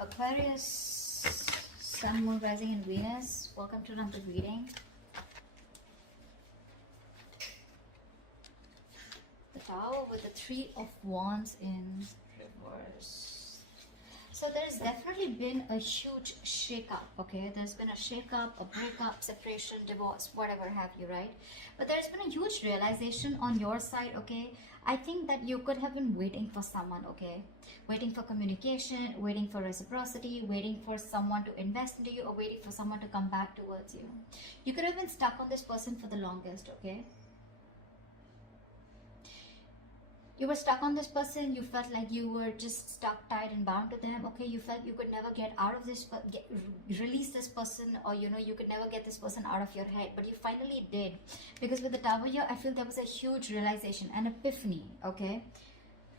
Aquarius, Sun, Moon, Rising, and Venus. Welcome to another reading. The Tower with the Three of Wands in reverse. So there's definitely been a huge shake-up, okay? There's been a shake-up, a breakup, separation, divorce, whatever have you, right? But there's been a huge realization on your side, okay? I think that you could have been waiting for someone, okay? Waiting for communication, waiting for reciprocity, waiting for someone to invest into you, or waiting for someone to come back towards you. You could have been stuck on this person for the longest, okay? You were stuck on this person, you felt like you were just stuck, tied and bound to them, okay? You felt you could never get out of this, release this person, or you know, you could never get this person out of your head, but you finally did. Because with the Tower here, I feel there was a huge realization, an epiphany, okay?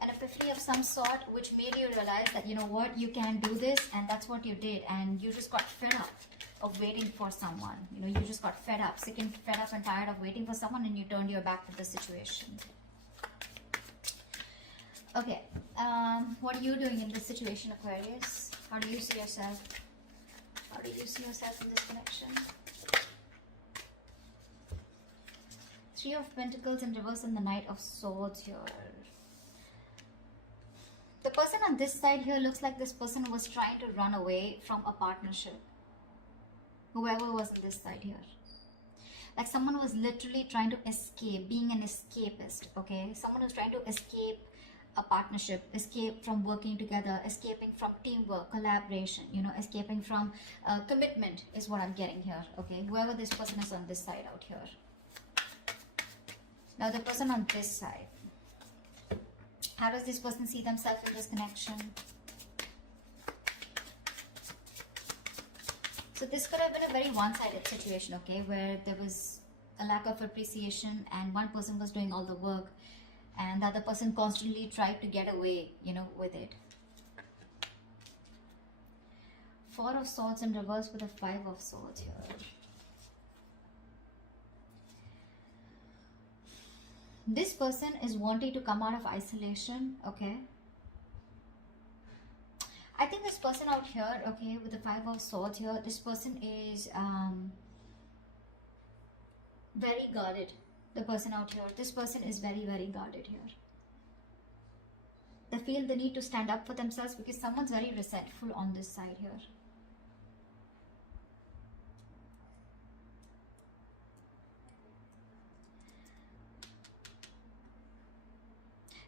An epiphany of some sort, which made you realize that, you know what, you can do this, and that's what you did, and you just got fed up of waiting for someone. You know, you just got fed up and tired of waiting for someone, and you turned your back to the situation. Okay, what are you doing in this situation, Aquarius? How do you see yourself? How do you see yourself in this connection? Three of Pentacles in reverse and the Knight of Swords here. The person on this side here looks like this person was trying to run away from a partnership. Whoever was on this side here. Like someone was literally trying to escape, being an escapist, okay? Someone was trying to escape a partnership, escape from working together, escaping from teamwork, collaboration, you know, escaping from commitment is what I'm getting here, okay? Whoever this person is on this side out here. Now the person on this side, how does this person see themselves in this connection? So this could have been a very one-sided situation, okay, where there was a lack of appreciation and one person was doing all the work, and the other person constantly tried to get away, you know, with it. Four of Swords in reverse with a Five of Swords here. This person is wanting to come out of isolation, okay? I think this person out here, okay, with the Five of Swords here, this person is very guarded. The person out here, this person is very, very guarded here. They feel the need to stand up for themselves because someone's very resentful on this side here.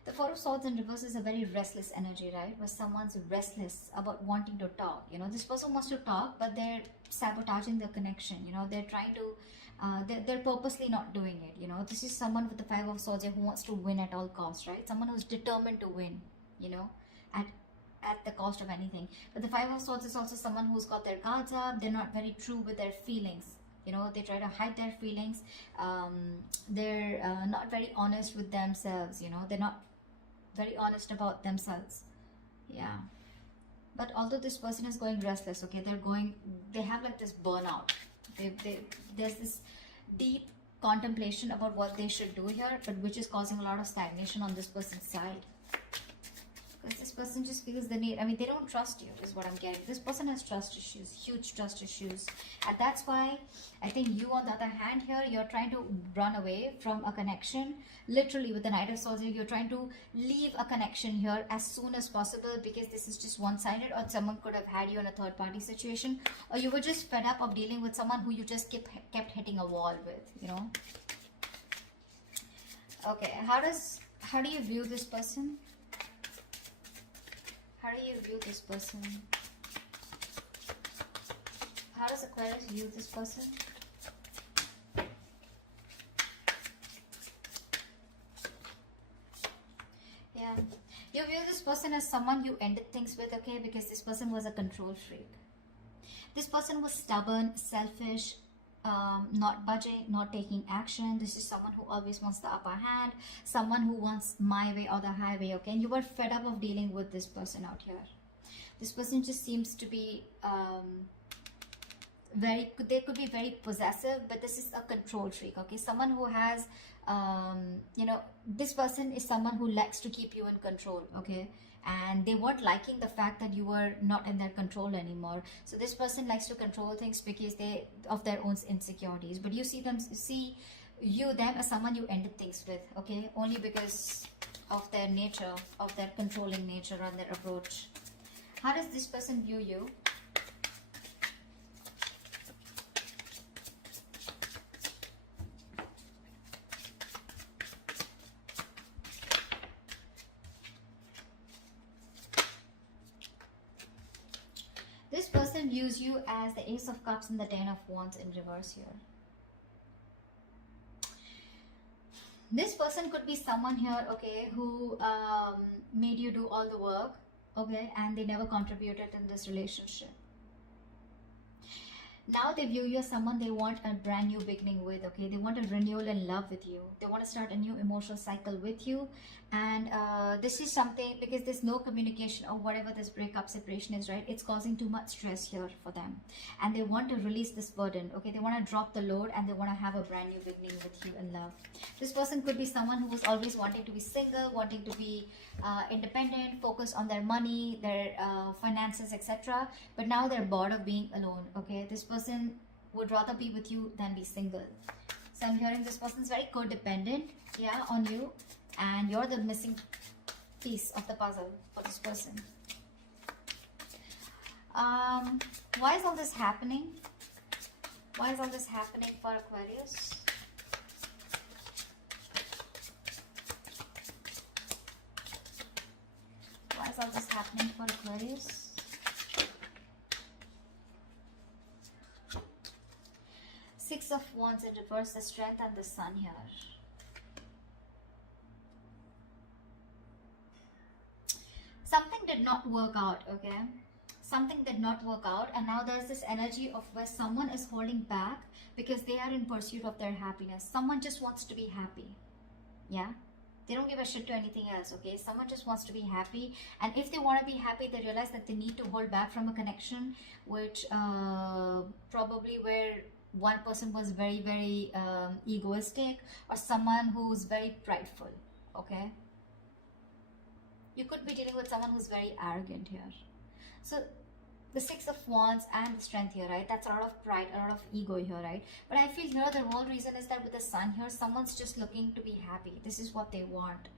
The Four of Swords in reverse is a very restless energy, right? Where someone's restless about wanting to talk. You know, this person wants to talk, but they're sabotaging the connection. You know, they're trying to they're purposely not doing it, you know. This is someone with the Five of Swords who wants to win at all costs, right? Someone who's determined to win, you know, at the cost of anything. But the Five of Swords is also someone who's got their guards up. They're not very true with their feelings, you know. They try to hide their feelings. They're not very honest with themselves, you know. They're not very honest about themselves. Yeah. But although this person is going restless, okay, they have like this burnout. There's this deep contemplation about what they should do here, but which is causing a lot of stagnation on this person's side. Because this person just feels the need. I mean, they don't trust you, is what I'm getting. This person has trust issues, huge trust issues. And that's why I think you, on the other hand here, you're trying to run away from a connection. Literally, with the Knight of Swords, you're trying to leave a connection here as soon as possible because this is just one-sided, or someone could have had you in a third-party situation, or you were just fed up of dealing with someone who you just kept hitting a wall with, you know. Okay, how do you view this person? How do you view this person? How does Aquarius view this person? Yeah. You view this person as someone you ended things with, okay? Because this person was a control freak. This person was stubborn, selfish, not budging, not taking action. This is someone who always wants the upper hand, someone who wants my way or the highway, okay? And you were fed up of dealing with this person out here. This person just seems to be they could be very possessive, but this is a control freak, okay? Someone who has you know, this person is someone who likes to keep you in control, okay? and they weren't liking the fact that you were not in their control anymore. So this person likes to control things because they of their own insecurities, but you see them as someone you ended things with, okay, only because of their nature, of their controlling nature and their approach. How does this person view you? This person views you as the Ace of Cups and the Ten of Wands in reverse here. This person could be someone here, okay, who made you do all the work, okay, and they never contributed in this relationship. Now they view you as someone they want a brand new beginning with, okay? They want a renewal in love with you. They want to start a new emotional cycle with you. And this is something, because there's no communication or whatever this breakup separation is, right? It's causing too much stress here for them. And they want to release this burden, okay? They want to drop the load and they want to have a brand new beginning with you in love. This person could be someone who was always wanting to be single, wanting to be independent, focused on their money, their finances, etc. But now they're bored of being alone, okay? This person would rather be with you than be single. So I'm hearing this person's very codependent, yeah, on you, and you're the missing piece of the puzzle for this person. Why is all this happening? Why is all this happening for Aquarius? Why is all this happening for Aquarius? Six of Wands in reverse, the Strength and the Sun here. Something did not work out, okay? Something did not work out, and now there's this energy of where someone is holding back because they are in pursuit of their happiness. Someone just wants to be happy, yeah? They don't give a shit to anything else, okay? Someone just wants to be happy, and if they want to be happy, they realize that they need to hold back from a connection, which probably where one person was very, very egoistic, or someone who's very prideful, okay? You could be dealing with someone who's very arrogant here. So the Six of Wands and the Strength here, right? That's a lot of pride, a lot of ego here, right? But I feel here the whole reason is that with the Sun here, someone's just looking to be happy. This is what they want.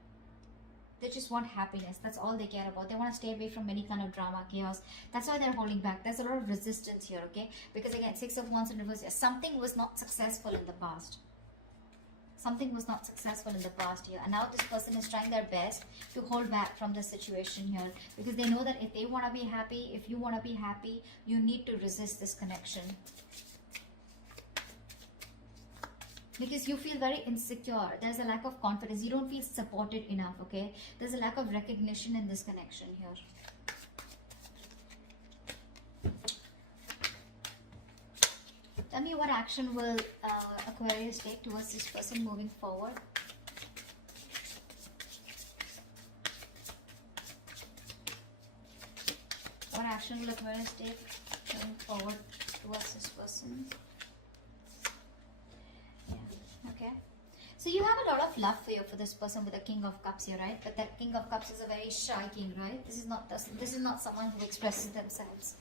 They just want happiness. That's all they care about. They want to stay away from any kind of drama, chaos. That's why they're holding back. There's a lot of resistance here, okay? Because again, Six of Wands in reverse, something was not successful in the past. Something was not successful in the past here, and now this person is trying their best to hold back from the situation here, because they know that if they want to be happy, if you want to be happy, you need to resist this connection, because you feel very insecure. There's a lack of confidence. You don't feel supported enough, okay? There's a lack of recognition in this connection here. Tell me what action will Aquarius take towards this person moving forward. What action will Aquarius take moving forward towards this person? Yeah, okay. So you have a lot of love for this person with the King of Cups here, right? But that King of Cups is a very shy king, right? This is not someone who expresses themselves.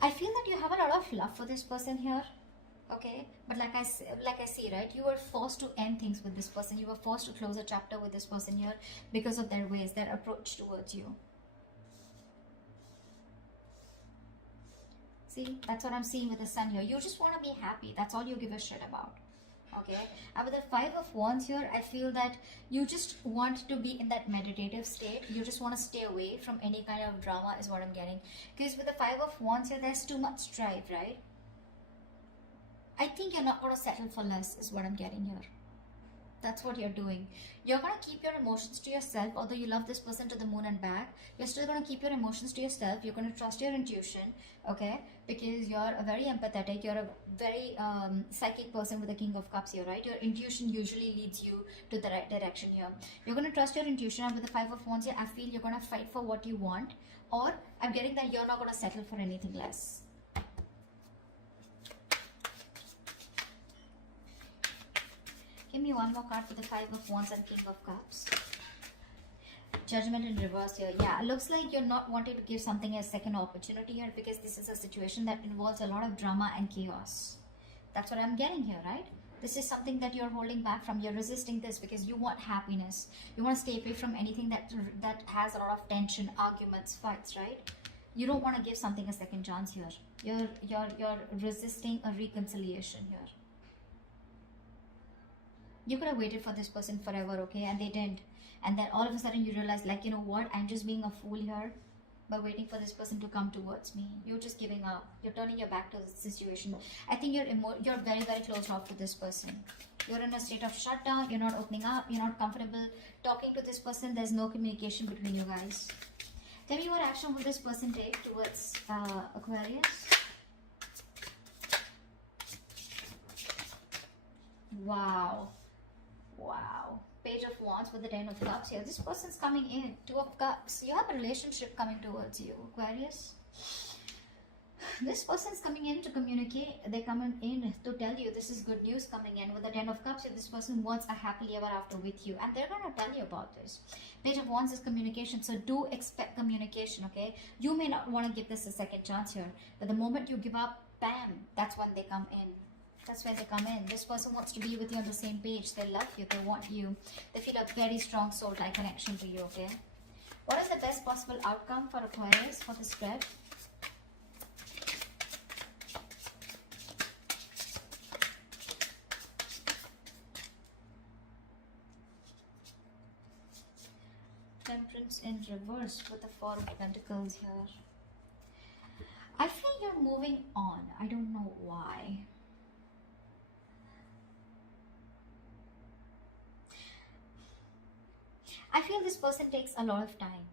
I feel that you have a lot of love for this person here, okay? But like I see, right? You were forced to end things with this person. You were forced to close a chapter with this person here because of their ways, their approach towards you. See, that's what I'm seeing with the Sun here. You just want to be happy. That's all you give a shit about. Okay, and with the Five of Wands here, I feel that you just want to be in that meditative state. You just want to stay away from any kind of drama is what I'm getting. Because with the Five of Wands here, there's too much strife, right? I think you're not going to settle for less is what I'm getting here. That's what you're doing. You're going to keep your emotions to yourself. Although you love this person to the moon and back, you're still going to keep your emotions to yourself. You're going to trust your intuition, okay? Because you're a very empathetic, you're a very psychic person with the King of Cups here, right? Your intuition usually leads you to the right direction here. You're going to trust your intuition, and with the Five of Wands here, I feel you're going to fight for what you want, or I'm getting that you're not going to settle for anything less. Give me one more card for the Five of Wands and King of Cups. Judgment in reverse here. Yeah, looks like you're not wanting to give something a second opportunity here, because this is a situation that involves a lot of drama and chaos. That's what I'm getting here, right? This is something that you're holding back from. You're resisting this because you want happiness. You want to stay away from anything that has a lot of tension, arguments, fights, right? You don't want to give something a second chance here. You're resisting a reconciliation here. You could have waited for this person forever, okay, and they didn't. And then all of a sudden you realize, like, you know what, I'm just being a fool here by waiting for this person to come towards me. You're just giving up. You're turning your back to the situation. I think you're very, very closed off to this person. You're in a state of shutdown. You're not opening up. You're not comfortable talking to this person. There's no communication between you guys. Tell me, what action will this person take towards Aquarius? Wow. Wow. Page of Wands with the 10 of Cups here. This person's coming in. 2 of Cups. You have a relationship coming towards you, Aquarius. This person's coming in to communicate. They're coming in to tell you this is good news coming in. With the 10 of Cups, this person wants a happily ever after with you. And they're going to tell you about this. Page of Wands is communication. So do expect communication, okay? You may not want to give this a second chance here. But the moment you give up, bam, that's when they come in. That's where they come in. This person wants to be with you on the same page. They love you. They want you. They feel a very strong soul-like connection to you, okay? What is the best possible outcome for Aquarius for the spread? Temperance in reverse with the 4 of Pentacles here. I feel you're moving on. I don't know why. I feel this person takes a lot of time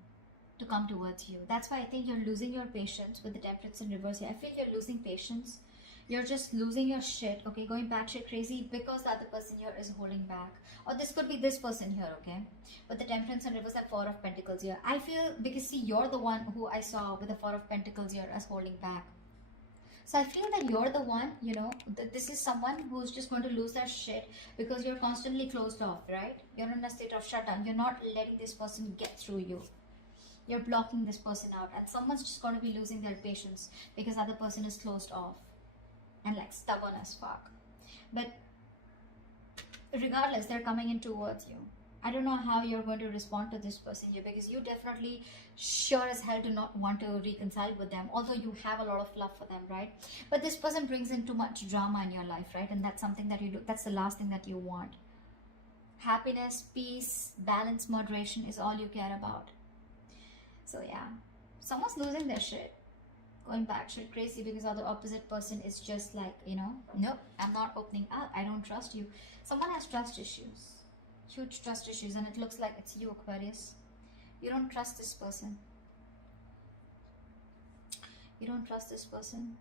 to come towards you. That's why I think you're losing your patience with the Temperance in reverse here. I feel you're losing patience. You're just losing your shit, okay? Going batshit crazy because the other person here is holding back. Or this could be this person here, okay? With the Temperance in reverse and 4 of Pentacles here. I feel, because see, you're the one who I saw with the 4 of Pentacles here as holding back. So I feel that you're the one, you know, this is someone who's just going to lose their shit because you're constantly closed off, right? You're in a state of shutdown. You're not letting this person get through you. You're blocking this person out. And someone's just going to be losing their patience because the other person is closed off and like stubborn as fuck. But regardless, they're coming in towards you. I don't know how you're going to respond to this person here, because you definitely sure as hell do not want to reconcile with them, although you have a lot of love for them, right? But this person brings in too much drama in your life, right? And that's something that you do. That's the last thing that you want. Happiness, peace, balance, moderation is all you care about. So yeah, someone's losing their shit, going batshit crazy because the other opposite person is just like, you know, nope, I'm not opening up. I don't trust you. Someone has trust issues. Huge trust issues, and it looks like it's you, Aquarius. You don't trust this person. You don't trust this person.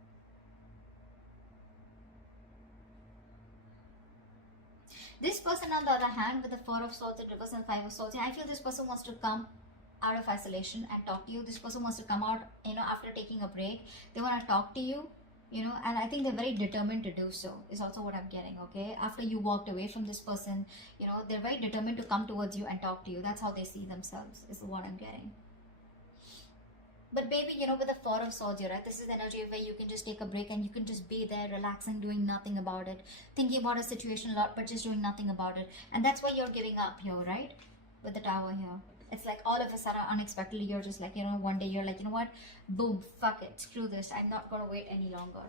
This person, on the other hand, with the 4 of Swords in reverse and 5 of Swords, I feel this person wants to come out of isolation and talk to you. This person wants to come out, you know, after taking a break. They want to talk to you. You know, and I think they're very determined to do so, is also what I'm getting, okay? After you walked away from this person, you know, they're very determined to come towards you and talk to you. That's how they see themselves, is what I'm getting. But baby, you know, with the 4 of Swords here, right? This is the energy where you can just take a break and you can just be there, relaxing, doing nothing about it. Thinking about a situation a lot, but just doing nothing about it. And that's why you're giving up here, right? With the Tower here. It's like all of a sudden, unexpectedly, you're just like, you know, one day you're like, you know what? Boom, fuck it, screw this. I'm not going to wait any longer.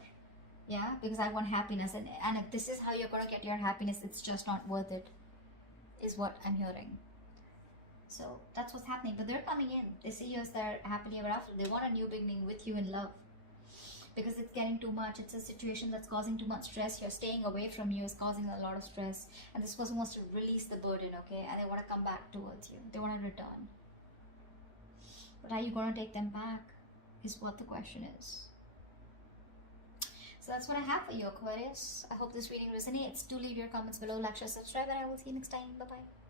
Yeah, because I want happiness. And if this is how you're going to get your happiness, it's just not worth it, is what I'm hearing. So that's what's happening. But they're coming in. They see you as their happily ever after. They want a new beginning with you in love. Because it's getting too much. It's a situation that's causing too much stress. You're staying away from you is causing a lot of stress. And this person wants to release the burden, okay? And they want to come back towards you. They want to return. But are you going to take them back? Is what the question is. So that's what I have for you, Aquarius. I hope this reading resonates. Do leave your comments below, like, share, subscribe, and I will see you next time. Bye-bye.